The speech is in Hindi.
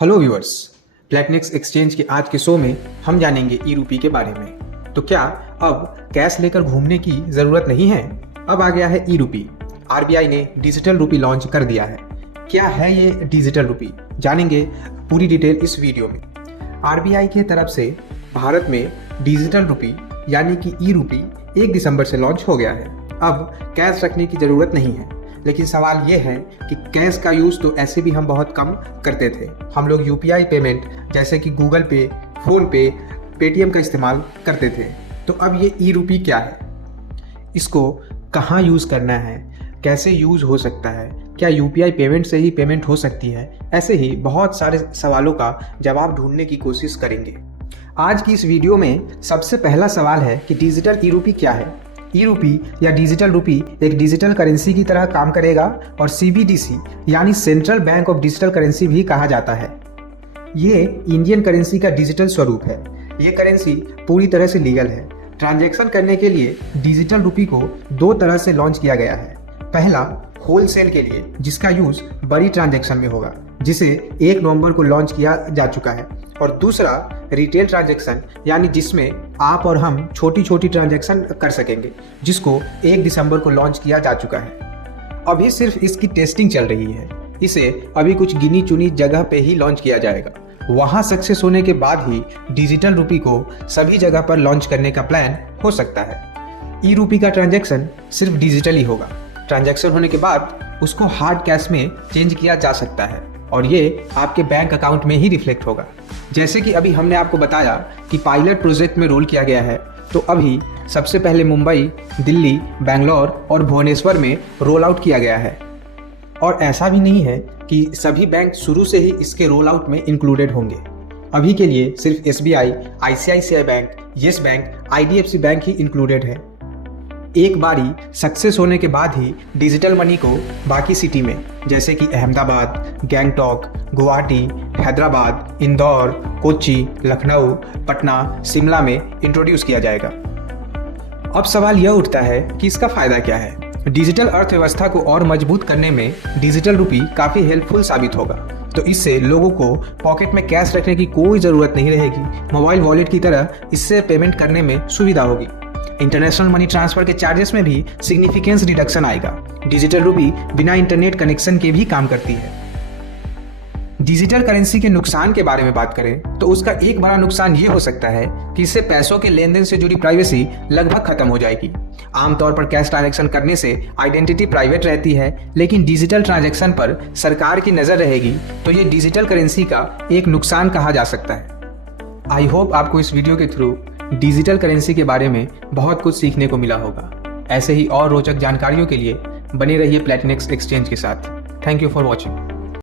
हेलो व्यूअर्स, प्लेटनेक्स एक्सचेंज के आज के शो में हम जानेंगे ई रूपी के बारे में। तो क्या अब कैश लेकर घूमने की ज़रूरत नहीं है? अब आ गया है ई रूपी। आरबीआई ने डिजिटल रूपी लॉन्च कर दिया है। क्या है ये डिजिटल रूपी? जानेंगे पूरी डिटेल इस वीडियो में। आरबीआई की तरफ से भारत में डिजिटल रूपी यानी कि ई रूपी 1 दिसंबर से लॉन्च हो गया है। अब कैश रखने की ज़रूरत नहीं है, लेकिन सवाल ये है कि कैश का यूज़ तो ऐसे भी हम बहुत कम करते थे। हम लोग यूपीआई पेमेंट जैसे कि गूगल पे, फ़ोन पे, पेटीएम का इस्तेमाल करते थे। तो अब ये ई रूपी क्या है, इसको कहाँ यूज़ करना है, कैसे यूज़ हो सकता है, क्या यूपीआई पेमेंट से ही पेमेंट हो सकती है, ऐसे ही बहुत सारे सवालों का जवाब ढूंढने की कोशिश करेंगे। आज की इस वीडियो में सबसे पहला सवाल है कि डिजिटल ई रूपी क्या है। ई रूपी या डिजिटल रूपी एक डिजिटल करेंसी की तरह काम करेगा और सीबीडीसी यानी central bank of digital currency भी कहा जाता है। ये इंडियन करेंसी का डिजिटल स्वरूप है। ये करेंसी पूरी तरह से लीगल है। ट्रांजैक्शन करने के लिए डिजिटल रूपी को 2 तरह से लॉन्च किया गया है। पहला होलसेल के लिए, जिसका यूज बड़ी ट्रांजैक्शन में होगा, जिसे 1 नवंबर को लॉन्च किया जा चुका है। और दूसरा रिटेल ट्रांजैक्शन, यानी जिसमें आप और हम छोटी छोटी ट्रांजैक्शन कर सकेंगे, जिसको 1 दिसंबर को लॉन्च किया जा चुका है। अभी सिर्फ इसकी टेस्टिंग चल रही है। इसे अभी कुछ गिनी चुनी जगह पे ही लॉन्च किया जाएगा। वहाँ सक्सेस होने के बाद ही डिजिटल रूपी को सभी जगह पर लॉन्च करने का प्लान हो सकता है। ई रूपी का ट्रांजैक्शन सिर्फ डिजिटल ही होगा। ट्रांजैक्शन होने के बाद उसको हार्ड कैश में चेंज किया जा सकता है और ये आपके बैंक अकाउंट में ही रिफ्लेक्ट होगा। जैसे कि अभी हमने आपको बताया कि पायलट प्रोजेक्ट में रोल किया गया है, तो अभी सबसे पहले मुंबई, दिल्ली, बेंगलोर और भुवनेश्वर में रोल आउट किया गया है। और ऐसा भी नहीं है कि सभी बैंक शुरू से ही इसके रोल आउट में इंक्लूडेड होंगे। अभी के लिए सिर्फ SBI, ICICI bank, yes bank, IDFC bank ही इंक्लूडेड है। एक बारी सक्सेस होने के बाद ही डिजिटल मनी को बाकी सिटी में जैसे कि अहमदाबाद, गैंगटॉक, गुवाहाटी, हैदराबाद, इंदौर, कोच्चि, लखनऊ, पटना, शिमला में इंट्रोड्यूस किया जाएगा। अब सवाल यह उठता है कि इसका फ़ायदा क्या है। डिजिटल अर्थव्यवस्था को और मजबूत करने में डिजिटल रूपी काफ़ी हेल्पफुल साबित होगा। तो इससे लोगों को पॉकेट में कैश रखने की कोई ज़रूरत नहीं रहेगी। मोबाइल वॉलेट की तरह इससे पेमेंट करने में सुविधा होगी। इंटरनेशनल मनी ट्रांसफर के चार्जेस में भी सिग्निफिकेंस रिडक्शन आएगा। डिजिटल रूपी बिना इंटरनेट कनेक्शन के भी काम करती है। डिजिटल करेंसी के नुकसान के बारे में बात करें तो उसका एक बड़ा नुकसान ये हो सकता है कि इससे पैसों के लेन देन से जुड़ी प्राइवेसी लगभग खत्म हो जाएगी। आमतौर पर कैश ट्रांजैक्शन करने से आइडेंटिटी प्राइवेट रहती है, लेकिन डिजिटल ट्रांजैक्शन पर सरकार की नज़र रहेगी, तो ये डिजिटल करेंसी का एक नुकसान कहा जा सकता है। आई होप आपको इस वीडियो के थ्रू डिजिटल करेंसी के बारे में बहुत कुछ सीखने को मिला होगा। ऐसे ही और रोचक जानकारियों के लिए बने रहिए प्लेटनेक्स एक्सचेंज के साथ। Thank you for watching.